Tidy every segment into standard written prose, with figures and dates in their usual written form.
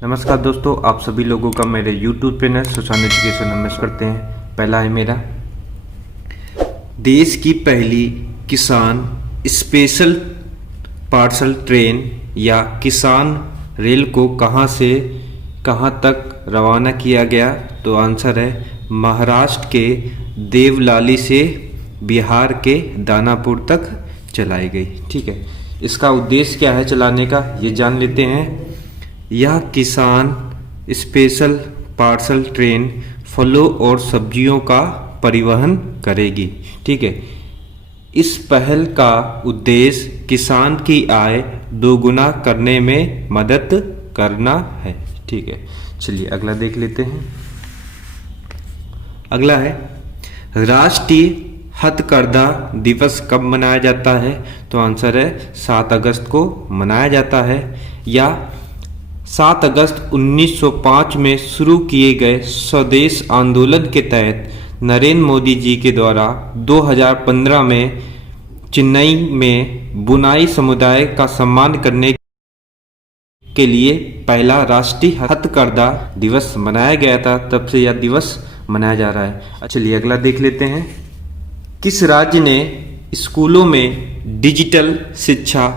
नमस्कार दोस्तों, आप सभी लोगों का मेरे YouTube चैनल सुशांत एजुकेशन में नमस्कार करते हैं। पहला है मेरा, देश की पहली किसान स्पेशल पार्सल ट्रेन या किसान रेल को कहां से कहां तक रवाना किया गया? तो आंसर है महाराष्ट्र के देवलाली से बिहार के दानापुर तक चलाई गई। ठीक है, इसका उद्देश्य क्या है चलाने का, ये जान लेते हैं। यह किसान स्पेशल पार्सल ट्रेन फलों और सब्जियों का परिवहन करेगी। ठीक है, इस पहल का उद्देश्य किसान की आय दोगुना करने में मदद करना है। ठीक है, चलिए अगला देख लेते हैं। अगला है, राष्ट्रीय हथकरघा दिवस कब मनाया जाता है? तो आंसर है 7 अगस्त को मनाया जाता है, या 7 अगस्त 1905 में शुरू किए गए स्वदेश आंदोलन के तहत नरेंद्र मोदी जी के द्वारा 2015 में चेन्नई में बुनाई समुदाय का सम्मान करने के लिए पहला राष्ट्रीय हथकरघा दिवस मनाया गया था। तब से यह दिवस मनाया जा रहा है। चलिए अगला देख लेते हैं। किस राज्य ने स्कूलों में डिजिटल शिक्षा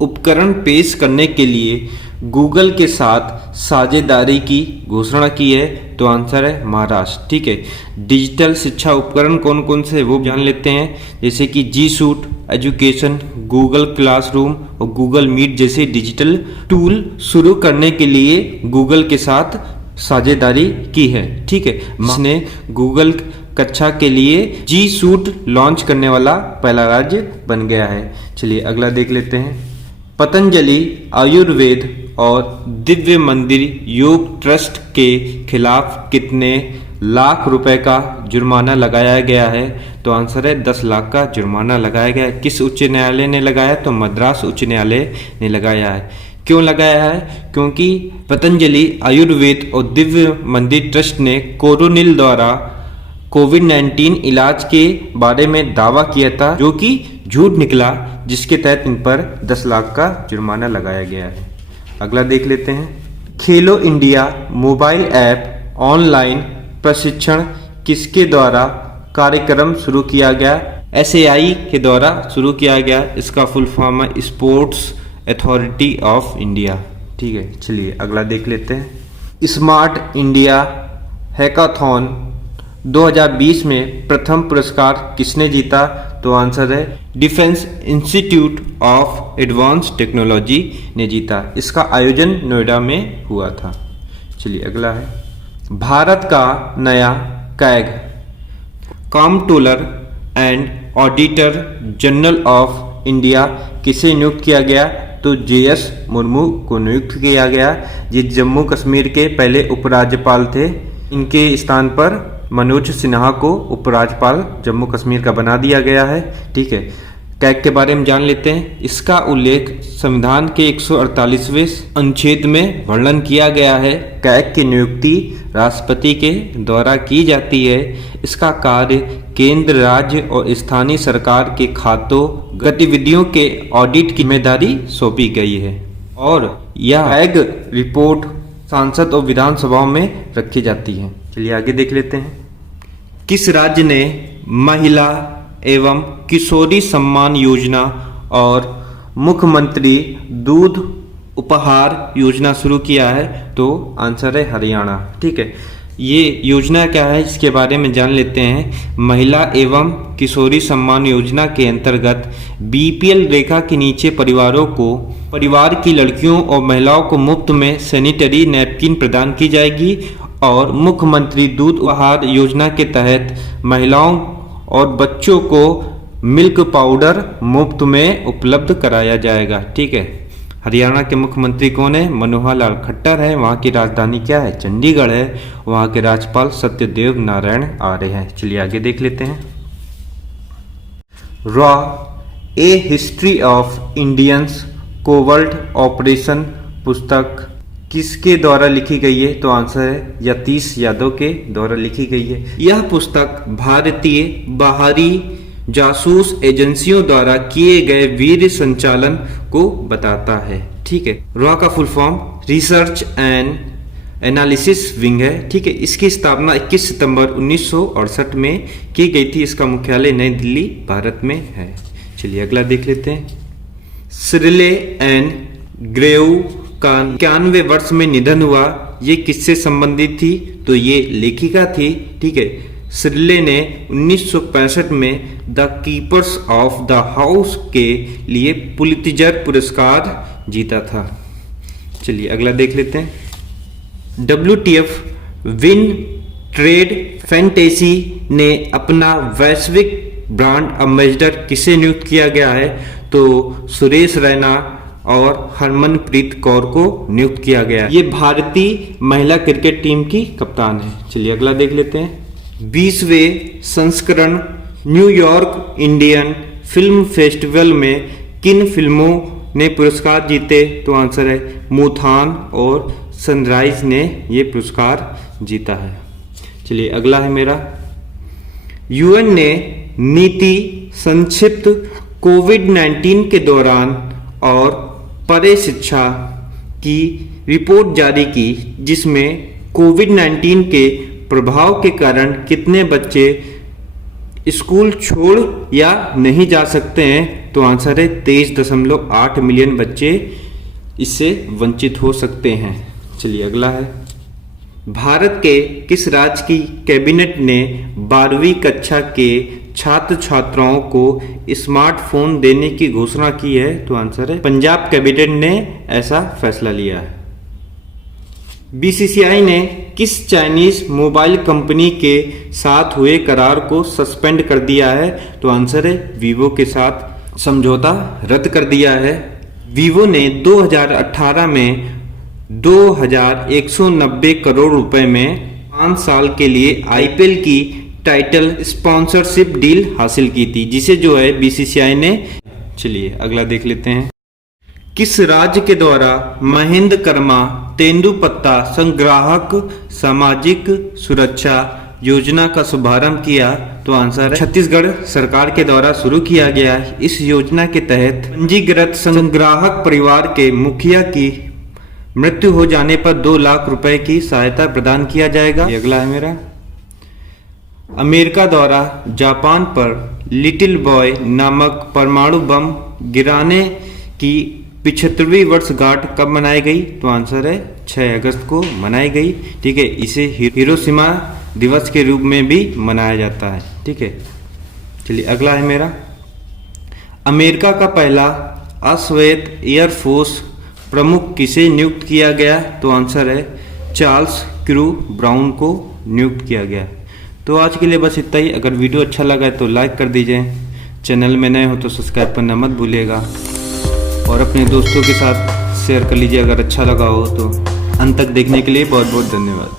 उपकरण पेश करने के लिए गूगल के साथ साझेदारी की घोषणा की है? तो आंसर है महाराष्ट्र। ठीक है, डिजिटल शिक्षा उपकरण कौन कौन से वो जान लेते हैं, जैसे कि जी सूट एजुकेशन, गूगल क्लासरूम और गूगल मीट जैसे डिजिटल टूल शुरू करने के लिए गूगल के साथ साझेदारी की है। ठीक है, इसने गूगल कक्षा के लिए जी सूट लॉन्च करने वाला पहला राज्य बन गया है। चलिए अगला देख लेते हैं। पतंजलि आयुर्वेद और दिव्य मंदिर योग ट्रस्ट के खिलाफ कितने लाख रुपए का जुर्माना लगाया गया है? तो आंसर है 10 लाख का जुर्माना लगाया गया है। किस उच्च न्यायालय ने लगाया? तो मद्रास उच्च न्यायालय ने लगाया है। क्यों लगाया है? क्योंकि पतंजलि आयुर्वेद और दिव्य मंदिर ट्रस्ट ने कोरोनिल द्वारा कोविड-19 इलाज के बारे में दावा किया था, जो कि झूठ निकला, जिसके तहत इन पर 10 लाख का जुर्माना लगाया गया है। अगला देख लेते हैं। खेलो इंडिया मोबाइल ऐप ऑनलाइन प्रशिक्षण किसके द्वारा कार्यक्रम शुरू किया गया? SAI के द्वारा शुरू किया गया। इसका फुल फॉर्म है स्पोर्ट्स अथॉरिटी ऑफ इंडिया। ठीक है, चलिए अगला देख लेते हैं। स्मार्ट इंडिया हैकाथॉन 2020 में प्रथम पुरस्कार किसने जीता? तो आंसर है defence institute of advance technology ने जीता। इसका आयोजन नोएडा में हुआ था। चलिए अगला है। भारत का नया CAG comptroller and auditor general of India किसे नियुक्त किया गया? तो JS मुर्मू को नियुक्त किया गया। ये जम्मू कश्मीर के पहले उपराज्यपाल थे। इनके स्थान पर मनोज सिन्हा को उपराज्यपाल जम्मू कश्मीर का बना दिया गया है। ठीक है, कैग के बारे में जान लेते हैं। इसका उल्लेख संविधान के 148वें अनुच्छेद में वर्णन किया गया है। कैग की नियुक्ति राष्ट्रपति के द्वारा की जाती है। इसका कार्य केंद्र, राज्य और स्थानीय सरकार के खातों गतिविधियों के ऑडिट की जिम्मेदारी सौंपी गई है, और यह कैग रिपोर्ट सांसद और विधानसभाओं में रखी जाती है। चलिए आगे देख लेते हैं। किस राज्य ने महिला एवं किशोरी सम्मान योजना और मुख्यमंत्री दूध उपहार योजना शुरू किया है? तो आंसर है हरियाणा। ठीक है, ये योजना क्या है इसके बारे में जान लेते हैं। महिला एवं किशोरी सम्मान योजना के अंतर्गत BPL रेखा के नीचे परिवारों को, परिवार की लड़कियों और महिलाओं को मुफ्त में सैनिटरी नैपकिन प्रदान की जाएगी, और मुख्यमंत्री दूध उपहार योजना के तहत महिलाओं और बच्चों को मिल्क पाउडर मुफ्त में उपलब्ध कराया जाएगा। ठीक है, हरियाणा के मुख्यमंत्री कौन है? मनोहर लाल खट्टर है। वहाँ की राजधानी क्या है? चंडीगढ़ है। वहाँ के राज्यपाल सत्यदेव नारायण आर्य हैं। चलिए आगे देख लेते हैं। Raw A history of Indians covert operation पुस्तक किसके द्वारा लिखी गई है? तो आंसर है यतीश यादव के द्वारा लिखी गई है। यह पुस्तक भारतीय बाहरी जासूस एजेंसियों द्वारा किए गए वीर संचालन को बताता है। ठीक है, रॉ का full form research and analysis wing है, ठीक है। इसकी स्थापना 21 सितंबर 1968 में की गई थी। इसका मुख्यालय नई दिल्ली, भारत में है। चलिए अगला देख लेते हैं। सिरिले एन ग्रेव का 91 वर्ष में निधन हुआ। ये किससे संबंधित थी? तो ये लेखिका थी, ठीक है। सिरिले ने 1965 में the keepers of the house के लिए पुलित्जर पुरस्कार जीता था। चलिए अगला देख लेते हैं। WTF विन ट्रेड फैंटेसी ने अपना वैश्विक ब्रांड एम्बेसडर किसे नियुक्त किया गया है? तो सुरेश रैना और हरमनप्रीत कौर को नियुक्त किया गया है। ये भारतीय महिला क्रिकेट टीम की कप्तान है। चलिए अगला देख लेते हैं। 20वें संस्करण न्यूयॉर्क इंडियन फिल्म फेस्टिवल में किन फिल्मों ने पुरस्कार जीते? तो आंसर है मुथान और सनराइज ने ये पुरस्कार जीता है। चलिए अगला है मेरा। यूएन ने नीति संक्षिप्त कोविड-19 के दौरान और परे शिक्षा की रिपोर्ट जारी की, जिसमें कोविड-19 के प्रभाव के कारण कितने बच्चे स्कूल छोड़ या नहीं जा सकते हैं? तो आंसर है 23.8 मिलियन बच्चे इससे वंचित हो सकते हैं। चलिए अगला है। भारत के किस राज्य की कैबिनेट ने 12वीं कक्षा के छात्र छात्राओं को स्मार्टफोन देने की घोषणा की है? तो आंसर है पंजाब कैबिनेट ने ऐसा फैसला लिया है। बीसीसीआई ने किस चाइनीज मोबाइल कंपनी के साथ हुए करार को सस्पेंड कर दिया है? तो आंसर है वीवो के साथ समझौता रद्द कर दिया है। वीवो ने 2018 में 2190 करोड़ रुपए में 5 साल के लिए आईपीएल की टाइटल स्पॉन्सरशिप डील हासिल की थी, जिसे जो है बीसीसीआई ने। चलिए अगला देख लेते हैं। किस राज्य के द्वारा महेंद्र कर्मा तेंदुपत्ता संग्राहक सामाजिक सुरक्षा योजना का शुभारंभ किया? तो आंसर है छत्तीसगढ़ सरकार के द्वारा शुरू किया गया। इस योजना के तहत पंजीकृत संग्राहक परिवार के मुखिया की मृत्यु हो जाने पर 2 लाख रुपए की सहायता प्रदान किया जाएगा। अगला है मेरा। अमेरिका द्वारा जापान पर लिटिल बॉय नामक परमाणु बम गिराने की 75वीं वर्षगांठ कब मनाई गई? तो आंसर है 6 अगस्त को मनाई गई, ठीक है। इसे हिरोशिमा दिवस के रूप में भी मनाया जाता है, ठीक है। चलिए अगला है मेरा। अमेरिका का पहला अश्वेत एयरफोर्स प्रमुख किसे नियुक्त किया गया? तो आंसर है चार्ल्स क्रू ब्राउन को नियुक्त किया गया। तो आज के लिए बस इतना ही। अगर वीडियो अच्छा लगा है तो लाइक कर दीजिए, चैनल में नए हो तो सब्सक्राइब करना मत भूलिएगा और अपने दोस्तों के साथ शेयर कर लीजिए अगर अच्छा लगा हो तो। अंत तक देखने के लिए बहुत बहुत धन्यवाद।